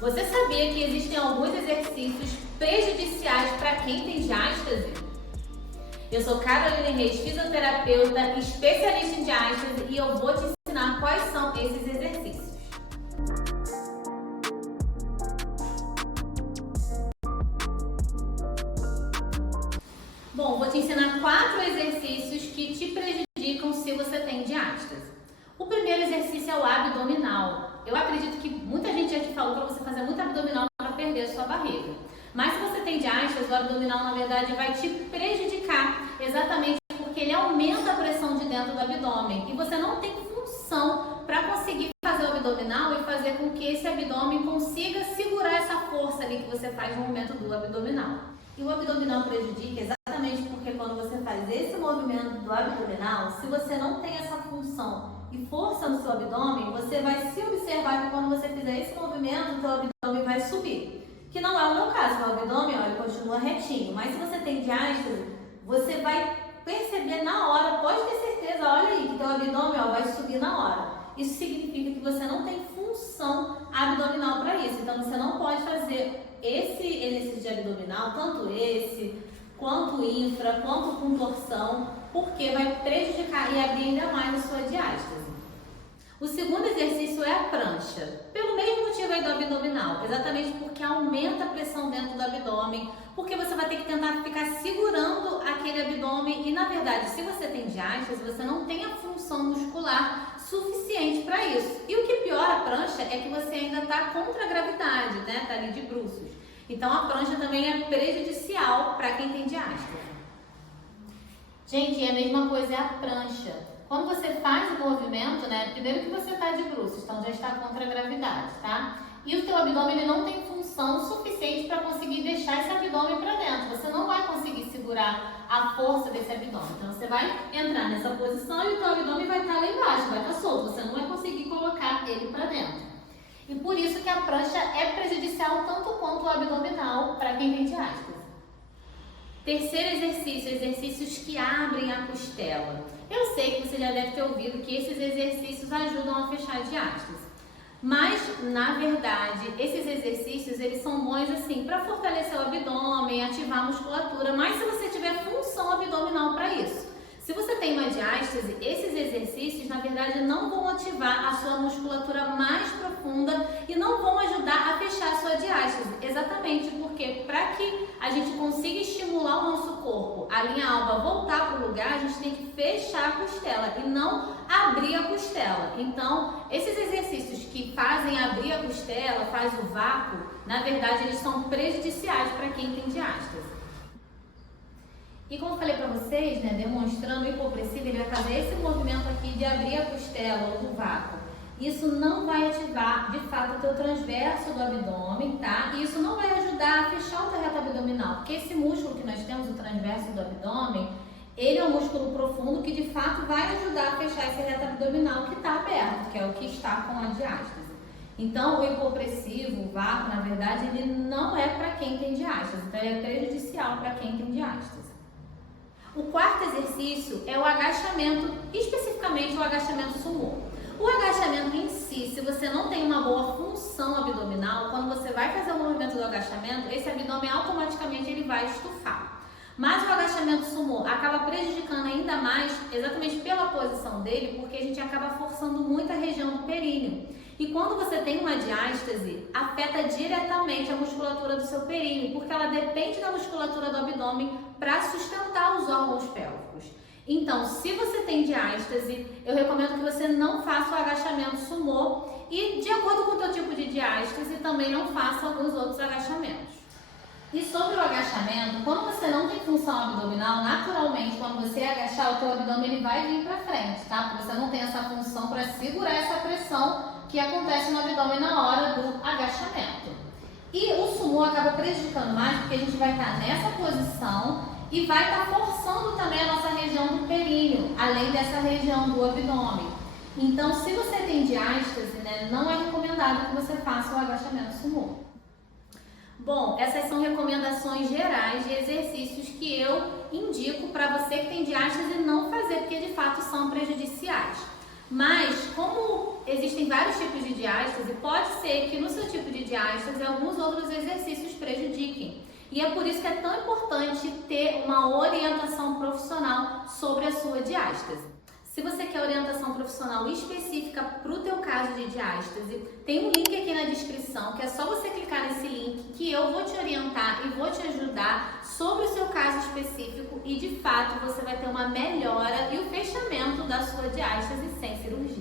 Você sabia que existem alguns exercícios prejudiciais para quem tem diástase? Eu sou Caroline Reis, fisioterapeuta, especialista em diástase, e eu vou te ensinar quais são esses exercícios. Bom, vou te ensinar 4 exercícios que te prejudicam se você tem diástase. O primeiro exercício é o abdominal. Eu acredito que muita gente já te falou para você fazer muito abdominal para perder a sua barriga. Mas se você tem diástase, o abdominal na verdade vai te prejudicar, exatamente porque ele aumenta a pressão de dentro do abdômen e você não tem função para conseguir fazer o abdominal e fazer com que esse abdômen consiga segurar essa força ali que você faz no momento do abdominal. E o abdominal prejudica exatamente porque quando você faz esse movimento do abdominal, se você não tem essa função e força no seu abdômen, você vai se observar que quando você fizer esse movimento, o seu abdômen vai subir. Que não é o meu caso, meu abdômen, olha, continua retinho. Mas se você tem diástase, você vai perceber na hora, pode ter certeza, olha aí, que teu abdômen vai subir na hora. Isso significa que você não tem função abdominal para isso. Então você não pode fazer esse exercício de abdominal, tanto esse, quanto infra, quanto com torção, porque vai prejudicar e abrir ainda mais a sua diástase. O segundo exercício é a prancha, pelo mesmo motivo aí do abdominal, exatamente porque aumenta a pressão dentro do abdômen, porque você vai ter que tentar ficar segurando aquele abdômen e, na verdade, se você tem diástase, você não tem a função muscular suficiente para isso. E o que piora a prancha é que você ainda está contra a gravidade, né? Está ali de bruços. Então a prancha também é prejudicial para quem tem diástase. Gente, e a mesma coisa é a prancha. Quando você faz o movimento, né? Primeiro que você está de bruços, então já está contra a gravidade, tá? E o teu abdômen ele não tem função suficiente para conseguir deixar esse abdômen para dentro. Você não vai conseguir segurar a força desse abdômen. Então você vai entrar nessa posição e o teu abdômen vai estar lá embaixo, vai estar solto. Você não vai conseguir colocar ele para dentro. E por isso que a prancha é prejudicial tanto quanto o abdominal para quem tem diástase. Terceiro exercício, exercícios que abrem a costela. Eu sei que você já deve ter ouvido que esses exercícios ajudam a fechar a diástase. Mas, na verdade, esses exercícios, eles são bons assim para fortalecer o abdômen, ativar a musculatura, mas se você tiver função abdominal para isso. Se você tem uma diástase, esses exercícios, na verdade, não vão ativar a sua musculatura mais profunda e não vão ajudar a fechar a sua diástase. Exatamente porque para que a gente consiga estimular o nosso corpo, a linha alba voltar para o lugar, a gente tem que fechar a costela e não abrir a costela. Então, esses exercícios que fazem abrir a costela, faz o vácuo, na verdade, eles são prejudiciais para quem tem diástase. E como eu falei para vocês, né, demonstrando o hipopressivo, ele vai fazer esse movimento aqui de abrir a costela ou do vácuo. Isso não vai ativar, de fato, o teu transverso do abdômen, tá? E isso não vai ajudar a fechar o teu reto abdominal, porque esse músculo que nós temos, o transverso do abdômen, ele é um músculo profundo que, de fato, vai ajudar a fechar esse reto abdominal que está aberto, que é o que está com a diástase. Então, o hipopressivo, o vácuo, na verdade, ele não é para quem tem diástase, então ele é prejudicial para quem tem diástase. O quarto exercício é o agachamento, especificamente o agachamento sumô. O agachamento em si, se você não tem uma boa função abdominal, quando você vai fazer o movimento do agachamento, esse abdômen automaticamente ele vai estufar. Mas o agachamento sumô acaba prejudicando ainda mais, exatamente pela posição dele, porque a gente acaba forçando muito a região do períneo. E quando você tem uma diástase, afeta diretamente a musculatura do seu períneo, porque ela depende da musculatura do abdômen para sustentar os órgãos pélvicos. Então, se você tem diástase, eu recomendo que você não faça o agachamento sumô e, de acordo com o teu tipo de diástase, também não faça alguns outros agachamentos. E sobre o agachamento, quando você não tem função abdominal, naturalmente, quando você agachar, o teu abdômen ele vai vir para frente, tá? Porque você não tem essa função para segurar essa pressão que acontece no abdômen na hora do agachamento. E o sumô acaba prejudicando mais porque a gente vai estar nessa posição e vai estar forçando também a nossa região do períneo, além dessa região do abdômen. Então, se você tem diástase, né, não é recomendado que você faça o agachamento sumô. Bom, essas são recomendações gerais de exercícios que eu indico para você que tem diástase não fazer, porque de fato são prejudiciais. Mas, como existem vários tipos de diástase, pode ser que no seu tipo de diástase alguns outros exercícios prejudiquem. E é por isso que é tão importante ter uma orientação profissional sobre a sua diástase. Se você quer orientação profissional específica para o teu caso de diástase, tem um link aqui na descrição, que é só você clicar nesse link que eu vou te orientar e vou te ajudar sobre o seu caso específico e de fato você vai ter uma melhora e o fechamento da sua diástase sem cirurgia.